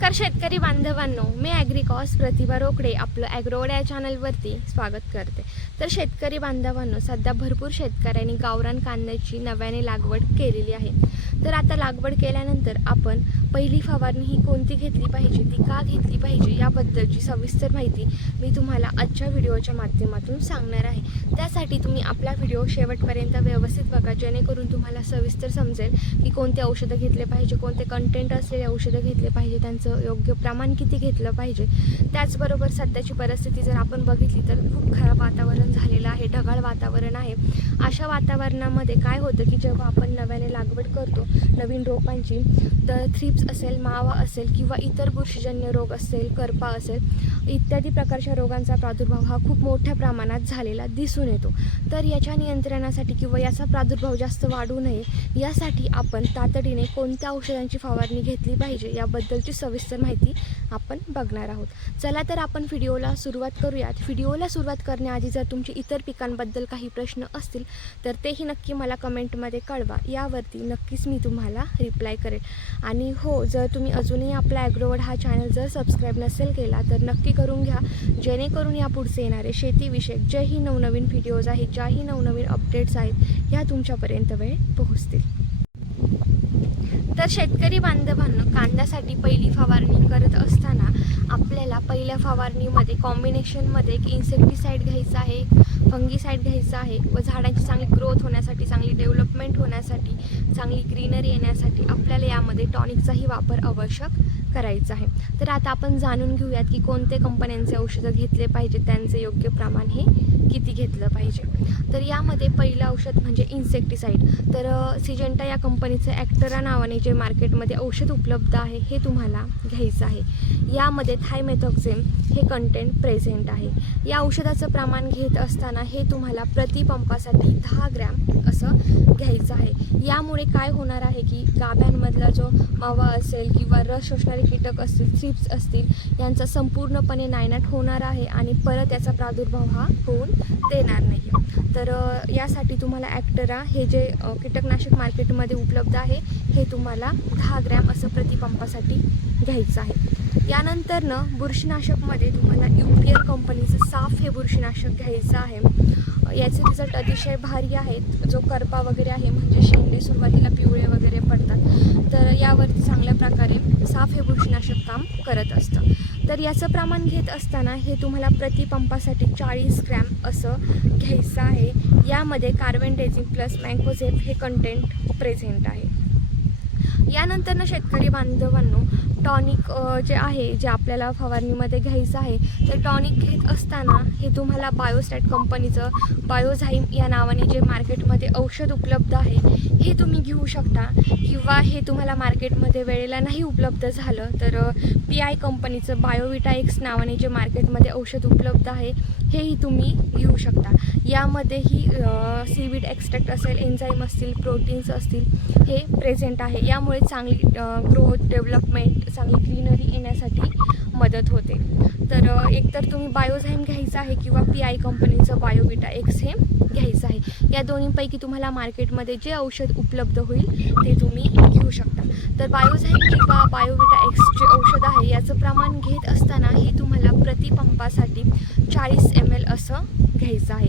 नमस्कार शेतकरी बांधवांनो मी ॲग्रिकॉस प्रतिभा रोकडे आपलं ॲग्रोवड या चॅनलवरती स्वागत करते. तर शेतकरी बांधवांनो सध्या भरपूर शेतकऱ्यांनी गावरान कांद्याची नव्याने लागवड केलेली आहे. तर आता लागवड केल्यानंतर आपण पहिली फवारणी ही कोणती घेतली पाहिजे ती का घेतली पाहिजे याबद्दलची सविस्तर माहिती मी तुम्हाला आजच्या व्हिडिओच्या माध्यमातून सांगणार आहे. त्यासाठी तुम्ही आपला व्हिडिओ शेवटपर्यंत व्यवस्थित बघा जेणेकरून तुम्हाला सविस्तर समजेल की कोणते औषधं घेतले पाहिजे कोणते कंटेंट असलेले औषधं घेतले पाहिजे त्यांचं योग्य प्रमाण किती घेतलं पाहिजे. त्याचबरोबर सध्याची परिस्थिती जर आपण बघितली तर खूप खराब वातावरण झालेलं आहे ढगाळ वातावरण आहे. अशा वातावरणामध्ये काय होतं की जेव्हा आपण नव्याने लागवड करतो नवीन रोपांची तर थ्रिप्स असेल मावा असेल किंवा इतर बुरशीजन्य रोग असेल करपा असेल इत्यादी प्रकारच्या रोगांचा प्रादुर्भाव हा खूप मोठ्या प्रमाणात झालेला दिसून येतो. तर याच्या नियंत्रणासाठी किंवा याचा प्रादुर्भाव जास्त वाढू नये यासाठी आपण तातडीने कोणत्या औषधांची फवारणी घेतली पाहिजे याबद्दलची सविस्तर माहिती आपण बघणार आहोत. चला तर आपण व्हिडिओला सुरुवात करूयात. व्हिडिओला सुरुवात करण्याआधी जर तुमचे इतर पिकांबद्दल काही प्रश्न असतील तर तेही नक्की मला कमेंटमध्ये कळवा. यावरती नक्कीच मी तुम्हाला रिप्लाय करेल. आणि हो जर तुम्ही अजूनही आपला ॲग्रोवड हा चॅनल जर सबस्क्राईब नसेल केला तर नक्की करून घ्या. जेणेकरून यापुढचे येणारे शेतीविषयक ज्याही नवनवीन व्हिडिओज आहेत ज्याही नवनवीन अपडेट्स आहेत ह्या तुमच्यापर्यंत वेळ पोहोचतील. तर शेतकरी बांधवांना कांद्यासाठी पहिली फवारणी करत असताना आपल्याला पहिल्या फवारणीमध्ये कॉम्बिनेशनमध्ये एक इन्सेक्टिसाईड घ्यायचं आहे फंगीसाईड घ्यायचं आहे व झाडांची चांगली ग्रोथ होण्यासाठी चांगली डेव्हलपमेंट होण्यासाठी चांगली ग्रीनरी येण्यासाठी आपल्याला यामध्ये टॉनिकचाही वापर आवश्यक करायचं आहे. तर आता आपण जाणून घेऊयात की कोणते कंपन्यांचे औषधं घेतले पाहिजे त्यांचे योग्य प्रमाण हे किती घेतलं पाहिजे. तर यामध्ये पहिलं औषध म्हणजे इन्सेक्टिसाईड तर सिजेंटा या कंपनीचं ॲक्टरा नावाने जे मार्केटमध्ये औषध उपलब्ध आहे हे तुम्हाला घ्यायचं आहे. यामध्ये थायमेथॉक्झेम हे कंटेंट प्रेझेंट आहे. या औषधाचं प्रमाण घेत असताना हे तुम्हाला प्रतिपंपासाठी दहा ग्रॅम असं घ्यायचं आहे. यामुळे काय होणार आहे की गाभ्यांमधला जो मावा असेल किंवा रस शोषणारी कीटक असतील थ्रिप्स असतील यांचा संपूर्णपणे नायनाट होणार आहे आणि परत याचा प्रादुर्भाव हा होऊन देणार नाही. तर यासाठी तुम्हाला ॲक्टरा हे जे कीटकनाशक मार्केटमध्ये उपलब्ध आहे हे तुम्हाला दहा ग्रॅम असं प्रतिपंपासाठी घ्यायचं आहे. यानंतरनं बुरशीनाशकमध्ये तुम्हाला यू पी एल कंपनीचं साफ हे बुरशीनाशक घ्यायचं आहे. याचे रिझल्ट अतिशय भारी आहेत. जो करपा वगैरे आहे म्हणजे शेंडे सुरुवातीला पिवळे वगैरे पडतात. तर यावरती चांगल्या प्रकारे साफ हे बुरशीनाशक काम करत असतं. तर याचं प्रमाण घेत असताना हे तुम्हाला प्रतिपंपासाठी चाळीस ग्रॅम असं घ्यायचं आहे. यामध्ये कार्बनडेझिन प्लस मँकोझेप हे कंटेंट प्रेझेंट आहे. यानंतरनं शेतकरी बांधवांनो टॉनिक जे आहे जे आपल्याला फवारणीमध्ये घ्यायचं आहे तर टॉनिक घेत असताना हे तुम्हाला बायोस्टॅट कंपनीचं बायोझाईम या नावाने जे मार्केटमध्ये औषध उपलब्ध आहे हे तुम्ही घेऊ शकता. किंवा हे तुम्हाला मार्केटमध्ये वेळेला नाही उपलब्ध झालं तर पी आय कंपनीचं बायोविटा एक्स नावाने जे मार्केटमध्ये औषध उपलब्ध आहे हेही तुम्ही घेऊ शकता. यामध्येही सीविड एक्स्ट्रॅक्ट असेल एन्झाईम असतील प्रोटीन्स असतील हे प्रेझेंट आहे. यामुळे चांगली ग्रोथ डेव्हलपमेंट चांगली ग्रीनरी येण्यासाठी मदत होते. तर एकतर तुम्ही बायोझाईम घ्यायचं आहे किंवा पी आय कंपनीचं बायोविटा एक्स हे घ्यायचं आहे. या दोन्हीपैकी तुम्हाला मार्केटमध्ये जे औषध उपलब्ध होईल ते तुम्ही घेऊ शकता. तर बायोझाईम किंवा बायोविटा एक्स जे औषध आहे याचं प्रमाण घेत असताना हे तुम्हाला प्रतिपंपासाठी चाळीस एम एल असं घ्यायचं आहे.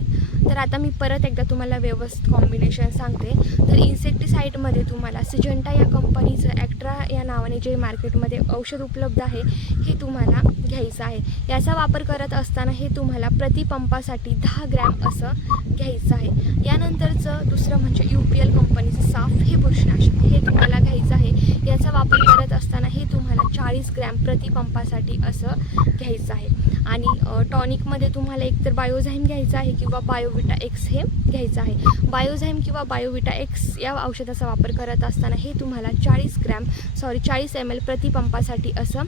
तर आता मी परत एकदा तुम्हाला व्यवस्थित कॉम्बिनेशन सांगते. तर इन्सेक्टिसाईडमध्ये तुम्हाला सिजंटा या कंपनीचं ॲक्ट्रा या नावाने जे मार्केटमध्ये औषध उपलब्ध आहे हे तुम्हाला घ्यायचं आहे. याचा वापर करत असताना हे तुम्हाला प्रतिपंपासाठी दहा ग्रॅम असं घ्यायचं आहे. यानंतरचं दुसरं म्हणजे यू पी एल कंपनीचं साफ हे बुरशीनाशक हे तुम्हाला घ्यायचं आहे. याचा वापर करत असताना हे तुम्हाला चाळीस ग्रॅम प्रतिपंपासाठी असं घ्यायचं आहे. आणि टॉनिकमध्ये तुम्हाला एकतर बायोझाईम घ्यायचं आहे किंवा बायो बायोविटा एक्स हे घ्यायचं आहे. बायोझाईम किंवा बायोविटा एक्स या औषधाचा वापर करत असताना हे तुम्हाला चाळीस ग्रॅम सॉरी चाळीस एम एल प्रतिपंपासाठी असं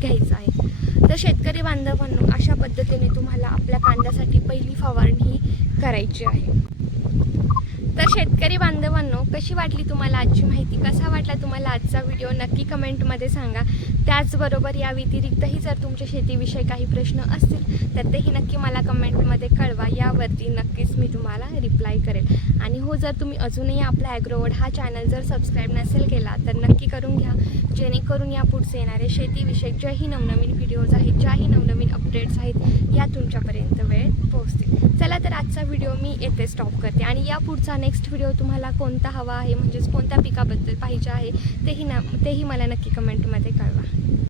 घ्यायचं आहे. तर शेतकरी बांधवांनो अशा पद्धतीने तुम्हाला आपल्या कांद्यासाठी पहिली फवारणी ही करायची आहे. शेतकरी बांधवांनो कशी वाटली तुम्हाला आजची माहिती? कसा वाटला तुम्हाला आजचा व्हिडिओ? नक्की कमेंटमध्ये सांगा. त्याचबरोबर या व्यतिरिक्तही जर तुमच्या शेतीविषयी काही प्रश्न असतील तर तेही नक्की मला कमेंटमध्ये कळवा. यावरती नक्कीच मी तुम्हाला रिप्लाय करेल. आणि हो जर तुम्ही अजूनही आपला ॲग्रोवर्ड हा चॅनल जर सबस्क्राईब नसेल केला तर नक्की करून घ्या. जेणेकरून या पुढचे येणारे शेतीविषयक ज्याही नवनवीन व्हिडिओज आहेत ज्याही नवनवीन अपडेट्स आहेत या तुमच्यापर्यंत वेळेत पोहोचतील. चला तर आजचा व्हिडिओ मी येथे स्टॉप करते. आणि या पुढचा नेक्स्ट व्हिडिओ तुम्हाला कोणता हवा आहे म्हणजेच कोणत्या पिकाबद्दल पाहिजे आहे तेही ना तेही मला नक्की कमेंटमध्ये कळवा.